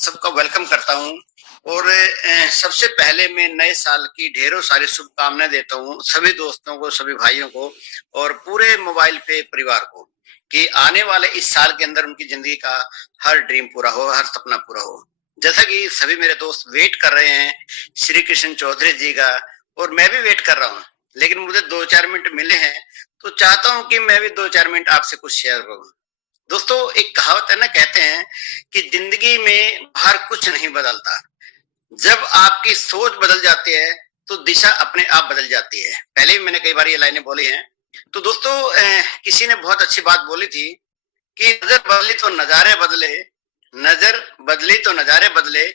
सबका वेलकम करता हूँ। और सबसे पहले मैं नए साल की ढेरों सारी शुभकामनाएं देता हूँ सभी दोस्तों को, सभी भाइयों को और पूरे मोबाइल पे परिवार को, कि आने वाले इस साल के अंदर उनकी जिंदगी का हर ड्रीम पूरा हो, हर सपना पूरा हो। जैसा कि सभी मेरे दोस्त वेट कर रहे हैं श्री कृष्ण चौधरी जी का, और मैं भी वेट कर रहा हूँ, लेकिन मुझे 2-4 मिनट मिले हैं, तो चाहता हूँ कि मैं भी 2-4 मिनट आपसे कुछ शेयर करूँ। दोस्तों, एक कहावत है ना, कहते हैं कि जिंदगी में बाहर कुछ नहीं बदलता, जब आपकी सोच बदल जाती है तो दिशा अपने आप बदल जाती है। पहले भी मैंने कई बार ये लाइनें बोली हैं। तो दोस्तों, किसी ने बहुत अच्छी बात बोली थी कि नजर बदली तो नजारे बदले, नजर बदली तो नजारे बदले,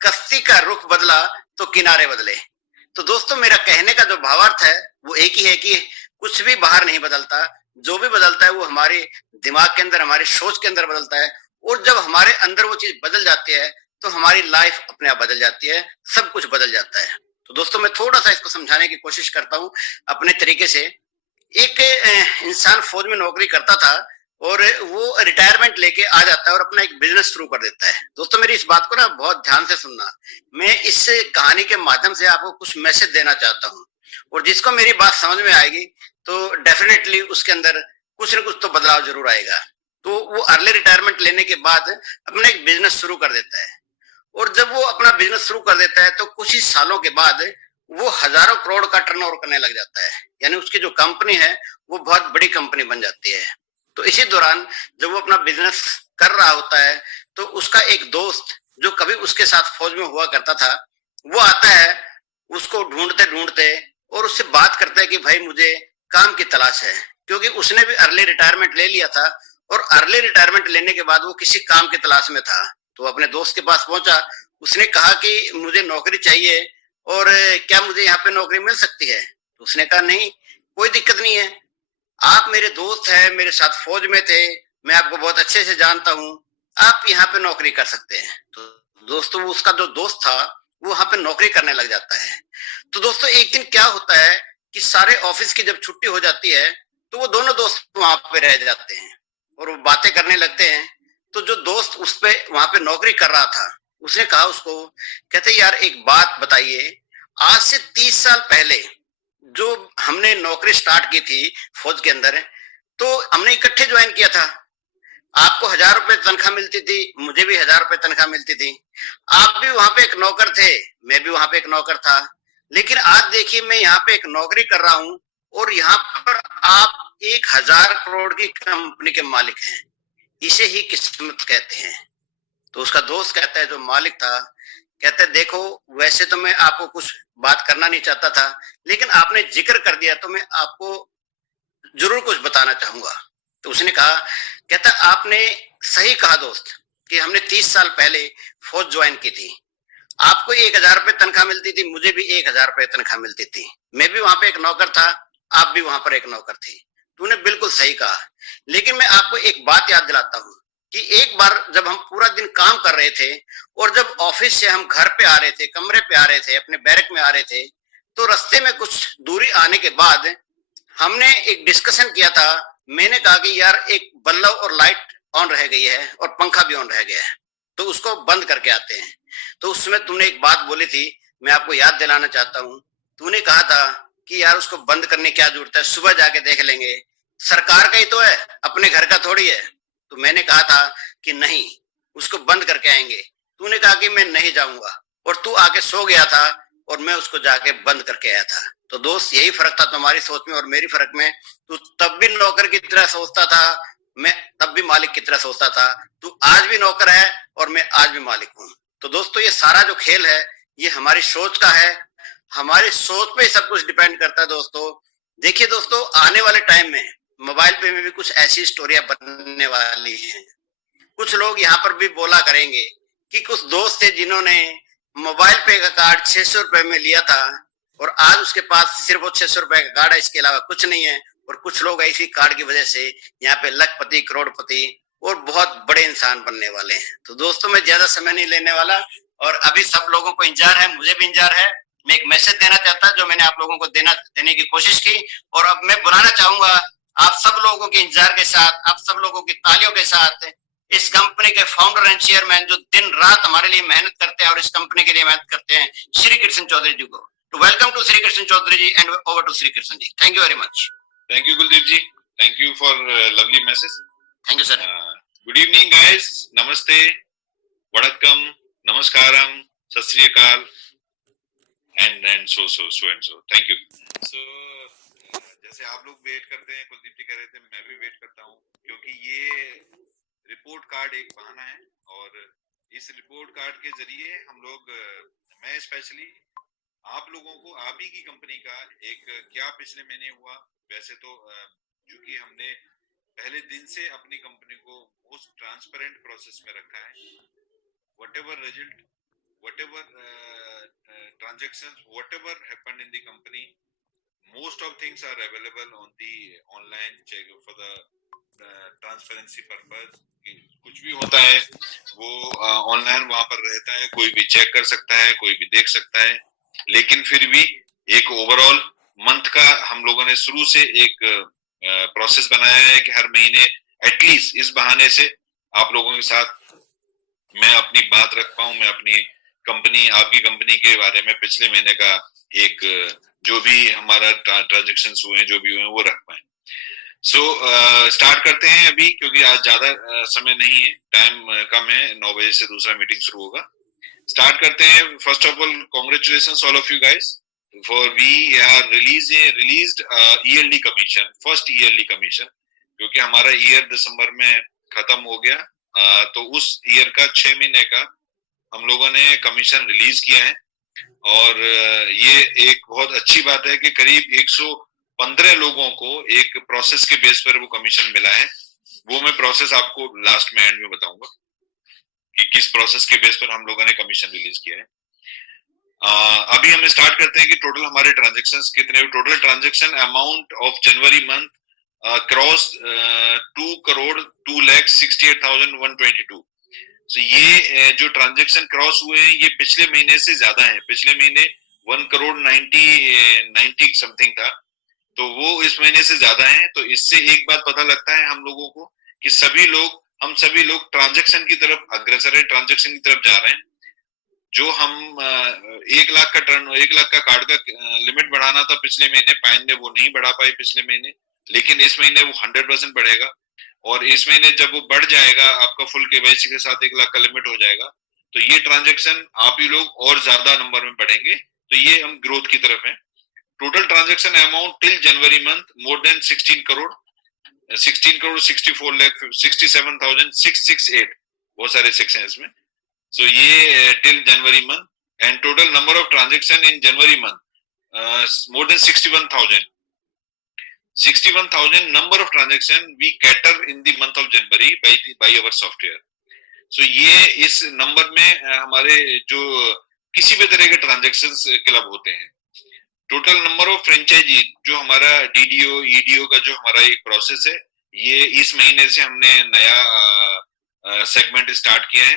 कश्ती का रुख बदला तो किनारे बदले। तो दोस्तों, मेरा कहने का जो भावार्थ है वो एक ही है कि कुछ भी बाहर नहीं बदलता, जो भी बदलता है वो हमारे दिमाग के अंदर, हमारी सोच के अंदर बदलता है। और जब हमारे अंदर वो चीज बदल जाती है तो हमारी लाइफ अपने आप बदल जाती है, सब कुछ बदल जाता है। तो दोस्तों, मैं थोड़ा सा इसको समझाने की कोशिश करता हूँ अपने तरीके से। एक इंसान फौज में नौकरी करता था और वो रिटायरमेंट लेके आ जाता है और अपना एक बिजनेस शुरू कर देता है। दोस्तों, मेरी इस बात को ना बहुत ध्यान से सुनना। मैं इस कहानी के माध्यम से आपको कुछ मैसेज देना चाहता हूँ, और जिसको मेरी बात समझ में आएगी तो डेफिनेटली उसके अंदर कुछ न कुछ तो बदलाव जरूर आएगा। तो वो अर्ली रिटायरमेंट लेने के बाद अपना एक बिजनेस शुरू कर देता है, और जब वो अपना बिजनेस शुरू कर देता है तो कुछ ही सालों के बाद वो हजारों करोड़ का टर्नओवर करने लग जाता है। यानी उसकी जो कंपनी है वो बहुत बड़ी कंपनी बन जाती है। तो इसी दौरान जब वो अपना बिजनेस कर रहा होता है तो उसका एक दोस्त जो कभी उसके साथ फौज में हुआ करता था, वो आता है उसको ढूंढते ढूंढते, और उससे बात करता है कि भाई मुझे काम की तलाश है, क्योंकि उसने भी अर्ली रिटायरमेंट ले लिया था। और अर्ली रिटायरमेंट लेने के बाद वो किसी काम की तलाश में था, तो अपने दोस्त के पास पहुंचा। उसने कहा कि मुझे नौकरी चाहिए, और क्या मुझे यहाँ पे नौकरी मिल सकती है? तो उसने कहा नहीं, कोई दिक्कत नहीं है, आप मेरे दोस्त हैं, मेरे साथ फौज में थे, मैं आपको बहुत अच्छे से जानता हूँ, आप यहाँ पे नौकरी कर सकते हैं। तो दोस्तों, उसका जो दोस्त था वो वहां पे नौकरी करने लग जाता है। तो दोस्तों, एक दिन क्या होता है कि सारे ऑफिस की जब छुट्टी हो जाती है तो वो दोनों दोस्त वहां पे रह जाते हैं और वो बातें करने लगते हैं। तो जो दोस्त उस पे वहां पे नौकरी कर रहा था, उसने कहा उसको, कहते यार एक बात बताइए, आज से 30 साल पहले जो हमने नौकरी स्टार्ट की थी फौज के अंदर, तो हमने इकट्ठे ज्वाइन किया था। आपको 1000 रुपए तनख्वाह मिलती थी, मुझे भी 1000 रुपए तनख्वाह मिलती थी। आप भी वहां पे एक नौकर थे, मैं भी वहां पे एक नौकर था। लेकिन आज देखिए, मैं यहाँ पे एक नौकरी कर रहा हूँ और यहाँ पर आप 1000 करोड़ की कंपनी के मालिक हैं। इसे ही किस्मत कहते हैं। तो उसका दोस्त कहता है, जो मालिक था, कहता है देखो, वैसे तो मैं आपको कुछ बात करना नहीं चाहता था, लेकिन आपने जिक्र कर दिया तो मैं आपको जरूर कुछ बताना चाहूंगा। तो उसने कहा, कहता आपने सही कहा दोस्त, कि हमने 30 साल पहले फौज ज्वाइन की थी। आपको 1000 रुपए तनख्वाह मिलती थी, मुझे भी 1000 रुपए तनख्वाह मिलती थी। मैं भी वहां पे एक नौकर था, आप भी वहां पर एक नौकर थे। तूने बिल्कुल सही कहा। लेकिन मैं आपको एक बात याद दिलाता हूँ कि एक बार जब हम पूरा दिन काम कर रहे थे और जब ऑफिस से हम घर पे आ रहे थे, कमरे पे आ रहे थे, अपने बैरक में आ रहे थे, तो रास्ते में कुछ दूरी आने के बाद हमने एक डिस्कशन किया था। मैंने कहा कि यार, एक बल्ब और लाइट ऑन रह गई है और पंखा भी ऑन रह गया है, तो उसको बंद करके आते हैं। तो उस समय तुमने एक बात बोली थी, मैं आपको याद दिलाना चाहता हूँ। तूने कहा था कि यार उसको बंद करने की क्या जरूरत है, सुबह जाके देख लेंगे, सरकार का ही तो है, अपने घर का थोड़ी है। तो मैंने कहा था कि नहीं, उसको बंद करके आएंगे। तूने कहा कि मैं नहीं जाऊंगा, और तू आके सो गया था और मैं उसको जाके बंद करके आया था। तो दोस्त, यही फर्क था तुम्हारी सोच में और मेरी फर्क में। तू तब भी नौकर की तरह सोचता था, मैं तब भी मालिक की तरह सोचता था। तू आज भी नौकर है और मैं आज भी मालिक हूँ। तो दोस्तों, ये सारा जो खेल है ये हमारी सोच का है। हमारी सोच पे सब कुछ डिपेंड करता है दोस्तों। देखिए दोस्तों, आने वाले टाइम में मोबाइल पे में भी कुछ ऐसी स्टोरियां बनने वाली हैं। कुछ लोग यहाँ पर भी बोला करेंगे कि कुछ दोस्त थे जिन्होंने मोबाइल पे का कार्ड 600 रुपए में लिया था और आज उसके पास सिर्फ वो 600 रुपए का कार्ड है, इसके अलावा कुछ नहीं है। और कुछ लोग ऐसी कार्ड की वजह से यहाँ पे लखपति, करोड़पति और बहुत बड़े इंसान बनने वाले हैं। तो दोस्तों, मैं ज्यादा समय नहीं लेने वाला, और अभी सब लोगों को इंतजार है, मुझे भी इंतजार है। मैं एक मैसेज देना चाहता जो मैंने आप लोगों को देने की कोशिश की, और अब मैं बुलाना चाहूंगा आप सब लोगों के इंतजार के साथ, आप सब लोगों की तालियों के साथ इस कंपनी के फाउंडर एंड चेयरमैन जो दिन रात हमारे लिए मेहनत करते हैं और इस कंपनी के लिए मेहनत करते हैं, श्री कृष्ण चौधरी जी को। तो welcome to Shri Krishna Chaudhary ji and over to Shri Krishna ji. Thank you very much. Thank you, Kuldeep ji. Thank you for lovely message. Thank you sir. Good evening, guys. Namaste, Vadakkam, Namaskaram, Sat Sri Akal, and so. Thank you. So जैसे आप लोग wait करते हैं, कुलदीप जी कह रहे थे, मैं भी वेट करता हूँ, क्योंकि ये रिपोर्ट कार्ड एक बहाना है और इस रिपोर्ट कार्ड के जरिए हम लोग, मैं स्पेशली आप लोगों को आप ही की कंपनी का एक क्या पिछले महीने हुआ, वैसे तो चूंकि हमने पहले दिन से अपनी कंपनी को मोस्ट ट्रांसपेरेंट प्रोसेस में रखा है, whatever result, whatever transactions, whatever happened in the company, most of things are available on the online check for the transparency purpose. कुछ भी होता है वो ऑनलाइन वहां पर रहता है, कोई भी चेक कर सकता है, कोई भी देख सकता है। लेकिन फिर भी एक ओवरऑल मंथ का हम लोगों ने शुरू से एक प्रोसेस बनाया है कि हर महीने एटलीस्ट इस बहाने से आप लोगों के साथ मैं अपनी बात रख पाऊं, मैं अपनी कंपनी, आपकी कंपनी के बारे में पिछले महीने का एक जो भी हमारा ट्रांजैक्शंस हुए, जो भी हुए, वो रख पाए। सो स्टार्ट करते हैं अभी, क्योंकि आज ज्यादा समय नहीं है, टाइम कम है, 9 बजे से दूसरा मीटिंग शुरू होगा। स्टार्ट करते हैं। First of all congratulations all of you guys for we are released yearly commission, first yearly commission, क्योंकि हमारा ईयर दिसंबर में खत्म हो गया, तो उस ईयर का 6 महीने का हम लोगों ने कमीशन रिलीज किया है। और ये एक बहुत अच्छी बात है कि करीब 115 लोगों को एक प्रोसेस के बेस पर वो कमीशन मिला है। वो मैं प्रोसेस आपको लास्ट में एंड में बताऊंगा कि किस प्रोसेस के बेस पर हम लोगों ने कमीशन रिलीज किया है। अभी हम स्टार्ट करते हैं कि टोटल हमारे ट्रांजैक्शंस कितने। Total transaction amount of January month cross 2,02,68,122। तो ये जो ट्रांजैक्शन क्रॉस हुए हैं ये पिछले महीने से ज्यादा है। पिछले महीने 1,90,90 समथिंग था, तो वो इस महीने से ज्यादा है। तो इससे एक बात पता लगता है हम लोगों को कि हम सभी लोग ट्रांजैक्शन की तरफ अग्रसर है, ट्रांजैक्शन की तरफ जा रहे हैं। जो हम 1 लाख का कार्ड का लिमिट बढ़ाना था पिछले महीने, पाइन ने वो नहीं बढ़ा पाई पिछले महीने, लेकिन इस महीने वो 100% बढ़ेगा। और इस महीने जब वो बढ़ जाएगा, आपका फुल केवाईसी के साथ 1 लाख का लिमिट हो जाएगा, तो ये ट्रांजैक्शन आप ही लोग और ज्यादा नंबर में बढ़ेंगे। तो ये हम ग्रोथ की तरफ है। Total transaction amount till January month more than 16 crore 64 lakh 67,668, बहुत सारे 6 हैं इसमें। सो ये till January month and total number of transaction in January month more than 61,000 number of transaction we cater in the month of January by our software. So ये इस number में हमारे जो किसी भी तरह के ट्रांजैक्शंस क्लब होते हैं। टोटल नंबर ऑफ फ्रेंचाइजी जो हमारा डीडीओ ईडीओ का जो हमारा एक प्रोसेस है, ये इस महीने से हमने नया सेगमेंट स्टार्ट किया है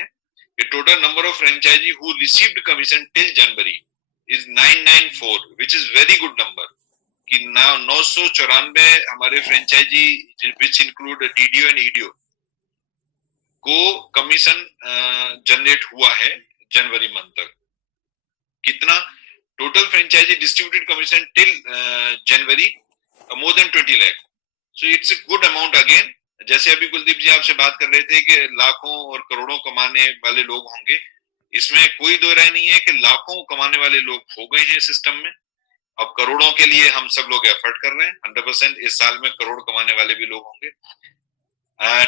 कि total number of franchisee who received commission till January is 994, which is very good number. कि 994 हमारे franchisee which include DDO and EDO को कमीशन जनरेट हुआ है जनवरी मंथ तक। कितना total franchisee distributed commission till January more than 20 lakh. So it's a good amount again. जैसे अभी कुलदीप जी आपसे बात कर रहे थे कि लाखों और करोड़ों कमाने वाले लोग होंगे, इसमें कोई दो राय नहीं है कि लाखों कमाने वाले लोग हो गए हैं सिस्टम में। अब करोड़ों के लिए हम सब लोग एफर्ट कर रहे हैं। 100% इस साल में करोड़ कमाने वाले भी लोग होंगे।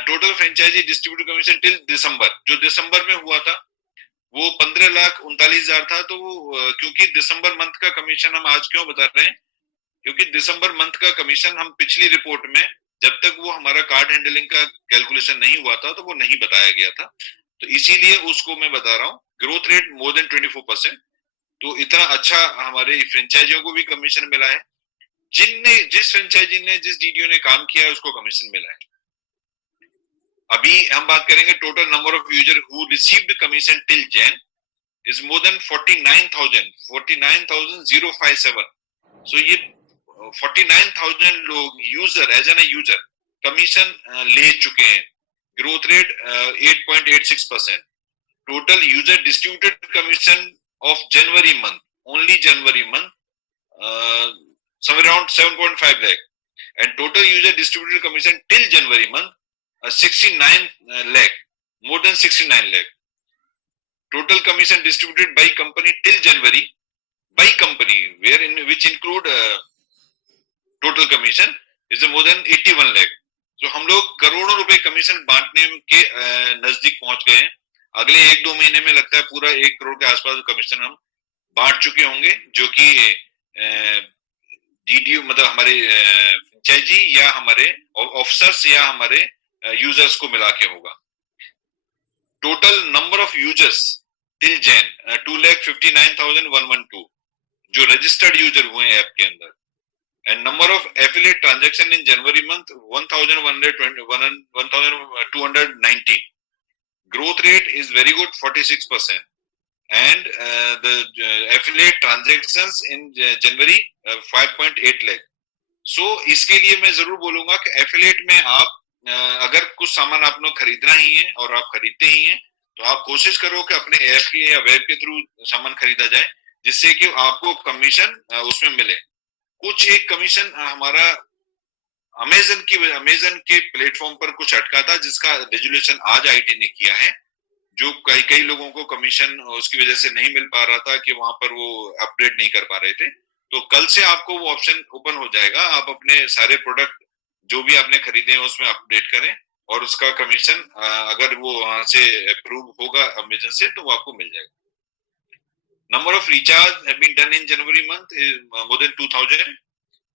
Total franchisee distributed commission till December, जो दिसंबर में हुआ था वो 15,39,000 था। तो वो क्योंकि दिसंबर मंथ का कमीशन हम आज क्यों बता रहे हैं, क्योंकि दिसंबर मंथ का कमीशन हम पिछली रिपोर्ट में जब तक वो हमारा कार्ड हैंडलिंग का कैलकुलेशन नहीं हुआ था तो वो नहीं बताया गया था, तो इसीलिए उसको मैं बता रहा हूँ। Growth rate more than 24%। तो इतना अच्छा हमारे फ्रेंचाइजियों को भी कमीशन मिला है। जिस फ्रेंचाइजी ने जिस डीडीओ ने काम किया है उसको कमीशन मिला है। अभी हम बात करेंगे total number of user who received commission till Jan is more than 49,057। सो ये 49,000 लोग user as an user commission ले चुके हैं growth rate 8.86%. Total user distributed commission of January month, only January month, somewhere around 7.5 lakh, and total user distributed commission till January month 69 lakh, more than 69 lakh. Total commission distributed by company till January, by company, which include total commission, is more than 81 lakh. So हम लोग करोड़ों रुपए commission बांटने के नजदीक पहुंच गए हैं. अगले 1-2 महीने में लगता है पूरा 1 करोड़ के आसपास कमीशन हम बांट चुके होंगे, जो कि डीडीयू मतलब हमारे फ्रेंचाइजी या हमारे ऑफिसर्स या हमारे यूजर्स को मिला के होगा. Total number of users till Jan 2,59,112 जो रजिस्टर्ड यूजर हुए हैं ऐप के अंदर, and number of affiliate transaction in January month 1,219. Growth rate is very good, 46%, and the affiliate transactions in January 5.8 lakh. So इसके लिए मैं जरूर बोलूंगा कि एफिलिएट में आप अगर कुछ सामान आप लोग खरीदना ही है और आप खरीदते ही हैं, तो आप कोशिश करो कि अपने ऐप के या वेब के थ्रू सामान खरीदा जाए, जिससे कि आपको कमीशन उसमें मिले. कुछ एक कमीशन हमारा अमेजन के प्लेटफॉर्म पर कुछ अटका था, जिसका रेजुलेशन आज आईटी ने किया है, जो कई लोगों को कमीशन उसकी वजह से नहीं मिल पा रहा था कि वहां पर वो अपडेट नहीं कर पा रहे थे. तो कल से आपको वो ऑप्शन ओपन हो जाएगा, आप अपने सारे प्रोडक्ट जो भी आपने खरीदे हैं उसमें अपडेट करें, और उसका कमीशन अगर वो वहां से अप्रूव होगा अमेजन से, तो वो आपको मिल जाएगा. Number of recharge have been done in January month is more than 2000,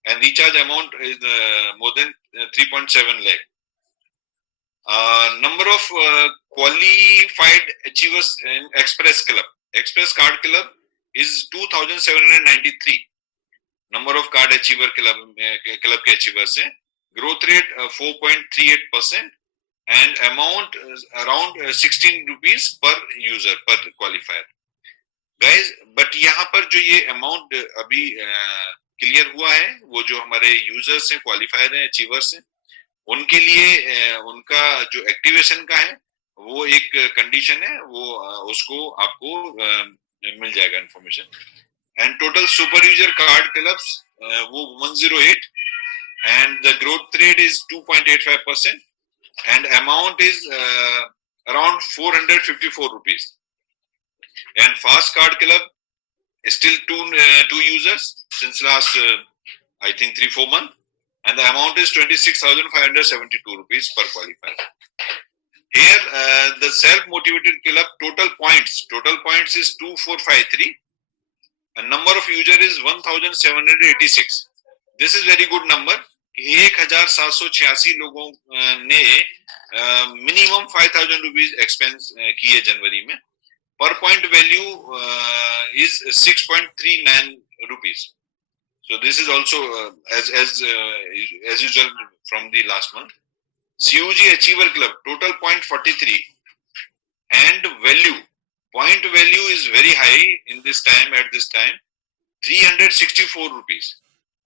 and recharge amount is more than 3.7 lakh. Number of qualified achievers in Express Card Club is 2,793. Number of card achiever club के achievers हैं. Growth rate 4.38%, and amount around 16 rupees per user per qualifier. Guys, but यहाँ पर जो ये amount अभी clear हुआ है, वो जो हमारे यूजर्स हैं, क्वालिफायर हैं, अचीवर्स हैं, उनके लिए उनका जो एक्टिवेशन का है वो एक कंडीशन है, वो उसको आपको मिल जाएगा information. And total super user card clubs वो 108, and the growth rate is 2.85%, and amount is around 454 rupees. And fast card club still two users since last I think 3-4 months, and the amount is 26,572 rupees per qualifier. Here the self motivated club total points is 2453, and number of user is 1,786. This is very good number. 1,786 लोगों ने minimum 5,000 rupees expense किए जनवरी में. Per point value is 6.39 rupees. So this is also as usual from the last month. COG Achiever Club total point 43, and point value is very high in this time, at this time 364 rupees,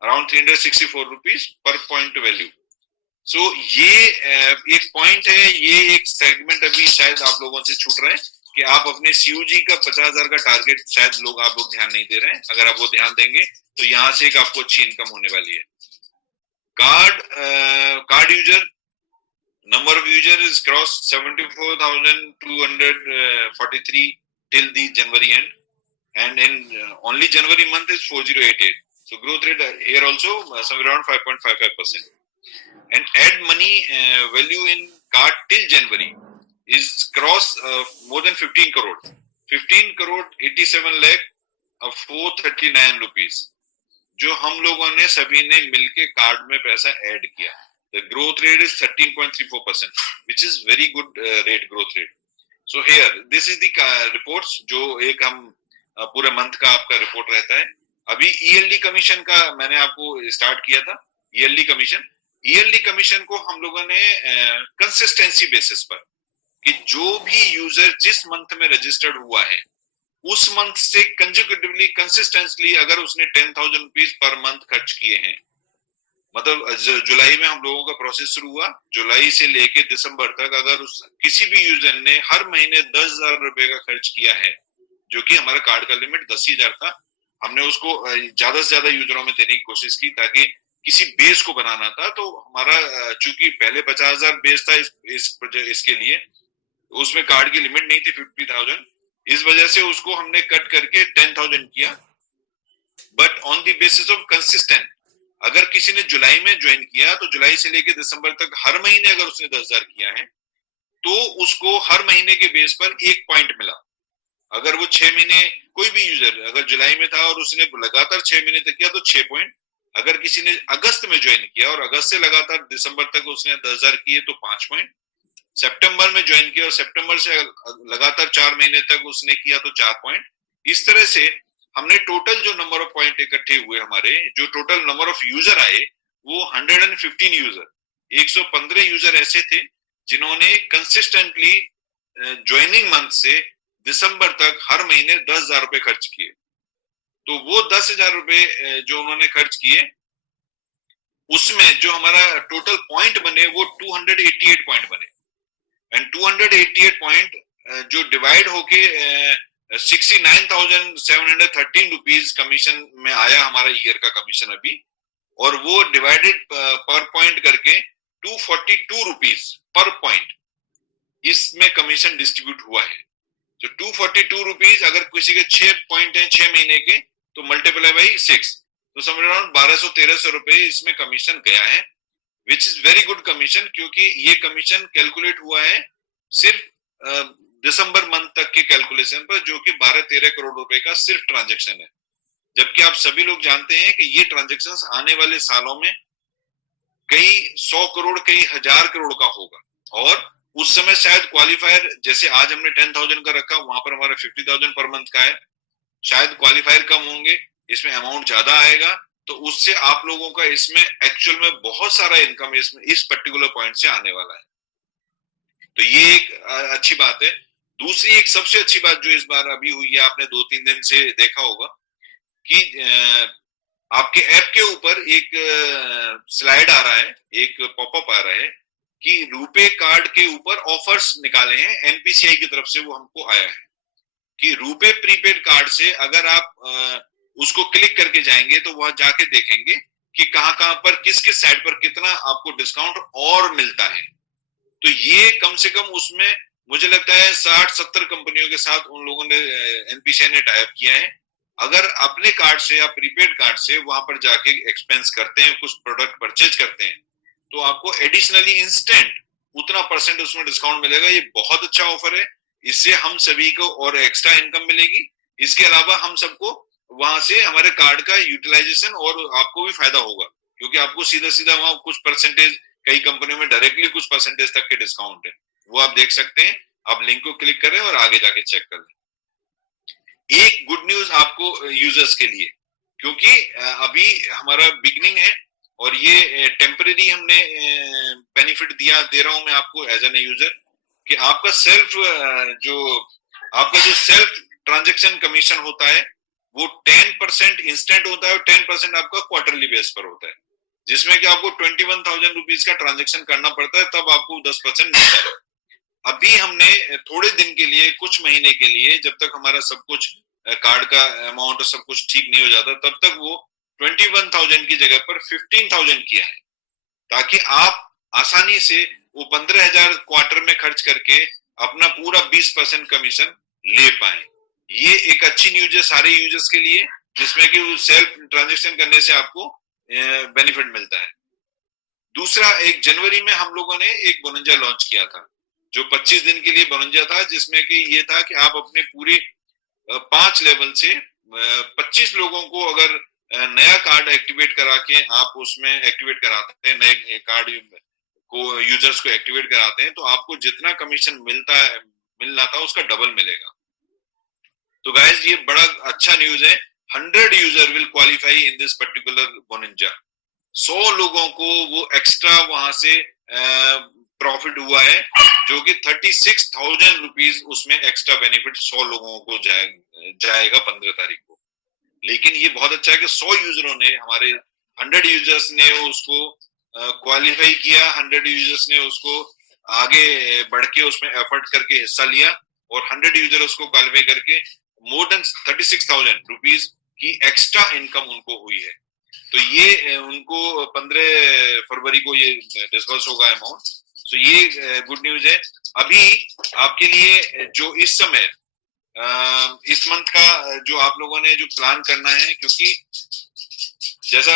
around 364 rupees per point value. So ये एक point है, ये एक segment अभी शायद आप लोगों से छूट रहा है कि आप अपने सीयूजी का 50,000 का टारगेट शायद आप लोग ध्यान नहीं दे रहे हैं. अगर आप वो ध्यान देंगे तो यहाँ से एक आपको अच्छी इनकम होने वाली है. Card user number of user is cross 74,243 till the January end, and in only January month is 4,088. So growth rate here also somewhere around 5.55%. And add money value in card till January is cross more than 15 crore 87 lakh 439 rupees, जो हम लोगों ने सभी ने मिलके card में पैसा add किया. The growth rate is 13.34%, which is very good rate growth rate. So here this is the reports जो एक हम पूरे मंथ का आपका रिपोर्ट रहता है. अभी ईएलडी कमीशन का मैंने आपको स्टार्ट किया था. ईएलडी कमीशन को हम लोगों ने कंसिस्टेंसी बेसिस पर कि जो भी यूजर जिस मंथ में रजिस्टर्ड हुआ है उस मंथ से कंसेक्यूटिवली कंसिस्टेंटली अगर उसने 10,000 रुपीज पर मंथ खर्च किए हैं, मतलब जुलाई में हम लोगों का प्रोसेस शुरू हुआ, जुलाई से लेके दिसंबर तक अगर किसी भी यूजर ने हर महीने 10,000 रुपए का खर्च किया है, जो कि हमारा कार्ड का लिमिट 10,000 था, हमने उसको ज्यादा से ज्यादा यूजरों में देने की कोशिश की ताकि किसी बेस को बनाना था। तो हमारा चूंकि पहले 50,000 बेस था इसके लिए, उसमें कार्ड की लिमिट नहीं थी 50,000, इस वजह से उसको हमने कट करके 10,000 किया, but on the basis of consistent. अगर किसी ने जुलाई में ज्वाइन किया तो जुलाई से लेकर दिसंबर तक हर महीने अगर उसने 10,000 किया है तो उसको हर महीने के बेस पर 1 पॉइंट मिला। अगर वो 6 महीने, कोई भी यूजर अगर जुलाई में था और उसने लगातार 6 महीने तक किया तो 6 पॉइंट। अगर किसी ने अगस्त में ज्वाइन किया और अगस्त से लगातार दिसंबर तक उसने 10,000 किए तो 5 पॉइंट। सितंबर में ज्वाइन किया और सितंबर से लगातार 4 महीने तक उसने किया तो 4 पॉइंट। इस तरह से हमने टोटल जो नंबर ऑफ पॉइंट इकट्ठे हुए, हमारे जो टोटल नंबर ऑफ यूजर आए वो 115 यूजर, 115 यूजर ऐसे थे जिन्होंने कंसिस्टेंटली ज्वाइनिंग मंथ से दिसंबर तक हर महीने 10,000 रुपए खर्च किए। तो वो 10,000 रुपए जो उन्होंने खर्च किए, उसमें जो हमारा टोटल पॉइंट बने वो 288 पॉइंट बने। एंड 288 पॉइंट जो डिवाइड होके 69,713 रुपीज कमीशन में आया हमारा ईयर का कमीशन अभी, और वो डिवाइडेड पर पॉइंट करके 242 रुपीज पर पॉइंट इसमें कमीशन डिस्ट्रीब्यूट हुआ है। तो 242 रुपीज अगर किसी के 6 पॉइंट है 6 महीने के तो मल्टीप्लाई बाई 6, तो समझ अराउंड 1200-1300 रुपए इसमें कमीशन गया है, विच इज वेरी गुड कमीशन, क्योंकि ये कमीशन कैलकुलेट हुआ है सिर्फ दिसंबर मंथ तक के कैलकुलेशन पर, जो कि 12-13 करोड़ रुपए का सिर्फ ट्रांजेक्शन है। जबकि आप सभी लोग जानते हैं कि ये ट्रांजेक्शन्स आने वाले सालों में कई 100 करोड़ कई 1,000 करोड़ का होगा, और उस समय शायद क्वालिफायर, जैसे आज हमने 10,000 का रखा, वहां पर हमारा 50,000 पर मंथ का है, शायद क्वालिफायर कम होंगे, इसमें अमाउंट ज्यादा आएगा, तो उससे आप लोगों का इसमें एक्चुअल में बहुत सारा इनकम इसमें इस पर्टिकुलर पॉइंट से आने वाला है। तो ये एक अच्छी बात है। दूसरी एक सबसे अच्छी बात जो इस बार अभी हुई है, आपने 2-3 दिन से देखा होगा कि आपके ऐप के ऊपर एक स्लाइड आ रहा है, एक पॉपअप आ रहा है कि रुपे कार्ड के ऊपर ऑफर्स निकाले हैं एनपीसीआई की तरफ से। वो हमको आया है कि रुपे प्रीपेड कार्ड से अगर आप उसको क्लिक करके जाएंगे तो वहां जाके देखेंगे कि कहां पर किस किस साइड पर कितना आपको डिस्काउंट और मिलता है। तो ये कम से कम उसमें मुझे लगता है 60-70 कंपनियों के साथ उन लोगों ने एनपीसीआई ने टाई अप किया है। अगर अपने कार्ड से या प्रीपेड कार्ड से वहां पर जाके एक्सपेंस करते हैं, कुछ प्रोडक्ट परचेज करते हैं, तो आपको एडिशनली इंस्टेंट उतना परसेंट उसमें डिस्काउंट मिलेगा। ये बहुत अच्छा ऑफर है, इससे हम सभी को और एक्स्ट्रा इनकम मिलेगी। इसके अलावा हम सबको वहां से हमारे कार्ड का यूटिलाइजेशन और आपको भी फायदा होगा, क्योंकि आपको सीधा सीधा वहां कुछ परसेंटेज, कई कंपनियों में डायरेक्टली कुछ परसेंटेज तक के डिस्काउंट है, वो आप देख सकते हैं। आप लिंक को क्लिक करें और आगे जाके चेक कर लें। एक गुड न्यूज आपको यूजर्स के लिए, क्योंकि अभी हमारा बिगनिंग है और ये टेम्परेरी हमने बेनिफिट दे रहा हूं मैं आपको एज एन यूजर, कि आपका जो सेल्फ ट्रांजेक्शन कमीशन होता है वो 10% इंस्टेंट होता है और 10% आपका क्वार्टरली बेस पर होता है, जिसमें कि आपको 21,000 रुपीज का ट्रांजेक्शन करना पड़ता है, तब आपको 10% मिलता है। अभी हमने थोड़े दिन के लिए, कुछ महीने के लिए, जब तक हमारा सब कुछ कार्ड का अमाउंट सब कुछ ठीक नहीं हो जाता, तब तक वो 21,000 की जगह पर 15,000 किया है, ताकि आप आसानी से वो 15,000 क्वार्टर में खर्च करके अपना पूरा 20% कमीशन ले पाए। ये एक अच्छी न्यूज है सारे यूजर्स के लिए, जिसमें कि सेल्फ ट्रांजेक्शन करने से आपको बेनिफिट मिलता है। दूसरा, एक जनवरी में हम लोगों ने एक बोनंजा लॉन्च किया था, जो 25 दिन के लिए बोनंजा था, जिसमें कि ये था कि आप अपने पूरे 5 लेवल से 25 लोगों को अगर नया कार्ड एक्टिवेट करा के आप उसमें एक्टिवेट कराते हैं, नए कार्ड को यूजर्स को एक्टिवेट कराते हैं, तो आपको जितना कमीशन मिलना था उसका डबल मिलेगा। तो गाइस, ये बड़ा अच्छा न्यूज है। 100 user will qualify in this particular bonanza. 100 लोगों को वो एक्स्ट्रा वहां से प्रॉफिट हुआ है, जो कि 36,000 रुपीज उसमें एक्स्ट्रा बेनिफिट 100 लोगों को जाएगा 15 तारीख को। लेकिन ये बहुत अच्छा है कि 100 यूजरों ने हमारे 100 यूजर्स ने उसको क्वालिफाई किया, 100 यूजर्स ने उसको आगे बढ़ के उसमें एफर्ट करके हिस्सा लिया, और 100 यूजर उसको क्वालिफाई करके मोर देन 36,000 रुपीज की एक्स्ट्रा इनकम उनको हुई है। तो ये उनको 15 फरवरी को ये डिस्बर्स होगा अमाउंट। तो ये गुड न्यूज है। अभी आपके लिए जो इस समय इस मंथ का जो आप लोगों ने जो प्लान करना है, क्योंकि जैसा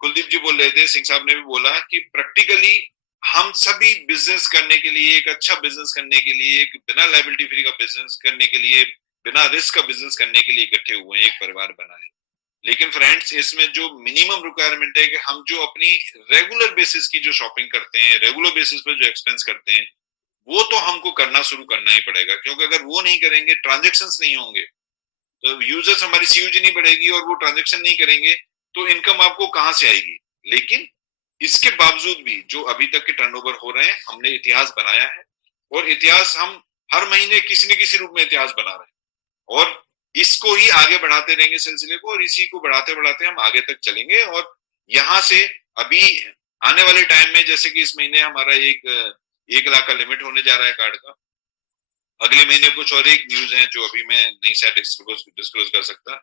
कुलदीप जी बोल रहे थे, सिंह साहब ने भी बोला कि प्रैक्टिकली हम सभी बिजनेस करने के लिए, एक अच्छा बिजनेस करने के लिए, एक बिना लायबिलिटी फ्री का बिजनेस करने के लिए, बिना रिस्क का बिजनेस करने के लिए इकट्ठे हुए हैं, एक परिवार बना है। लेकिन फ्रेंड्स, इसमें जो मिनिमम रिक्वायरमेंट है कि हम जो अपनी रेगुलर बेसिस की जो शॉपिंग करते हैं, रेगुलर बेसिस पे जो एक्सपेंस करते हैं, वो तो हमको करना शुरू करना ही पड़ेगा। क्योंकि अगर वो नहीं करेंगे, ट्रांजेक्शन्स नहीं होंगे, तो यूजर्स हमारी सीयूजी नहीं बढ़ेगी और वो ट्रांजेक्शन नहीं करेंगे, तो इनकम आपको कहां से आएगी। लेकिन इसके बावजूद भी जो अभी तक के टर्नओवर हो रहे हैं, हमने इतिहास बनाया है, और इतिहास हम हर महीने किसी न किसी रूप में इतिहास बना रहे हैं, और इसको ही आगे बढ़ाते रहेंगे सिलसिले को, और इसी को बढ़ाते बढ़ाते हम आगे तक चलेंगे। और यहाँ से अभी आने वाले टाइम में, जैसे कि इस महीने हमारा 1 लाख का लिमिट होने जा रहा है कार्ड का, अगले महीने कुछ और एक न्यूज है जो अभी मैं नहीं शायद डिस्क्लोज कर सकता,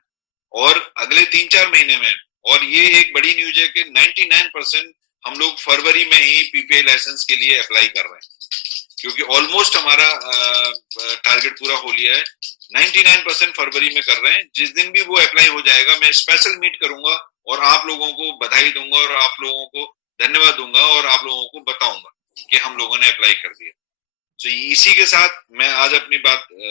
और अगले 3-4 महीने में, और ये एक बड़ी न्यूज है कि 99% हम लोग फरवरी में ही पीपीआई लाइसेंस के लिए अप्लाई कर रहे हैं, क्योंकि ऑलमोस्ट हमारा टारगेट पूरा हो लिया है। 99% फरवरी में कर रहे हैं। जिस दिन भी वो अप्लाई हो जाएगा, मैं स्पेशल मीट करूंगा और आप लोगों को बधाई दूंगा और आप लोगों को धन्यवाद दूंगा और आप लोगों को बताऊंगा कि हम लोगों ने अप्लाई कर दिया। तो इसी के साथ मैं आज अपनी बात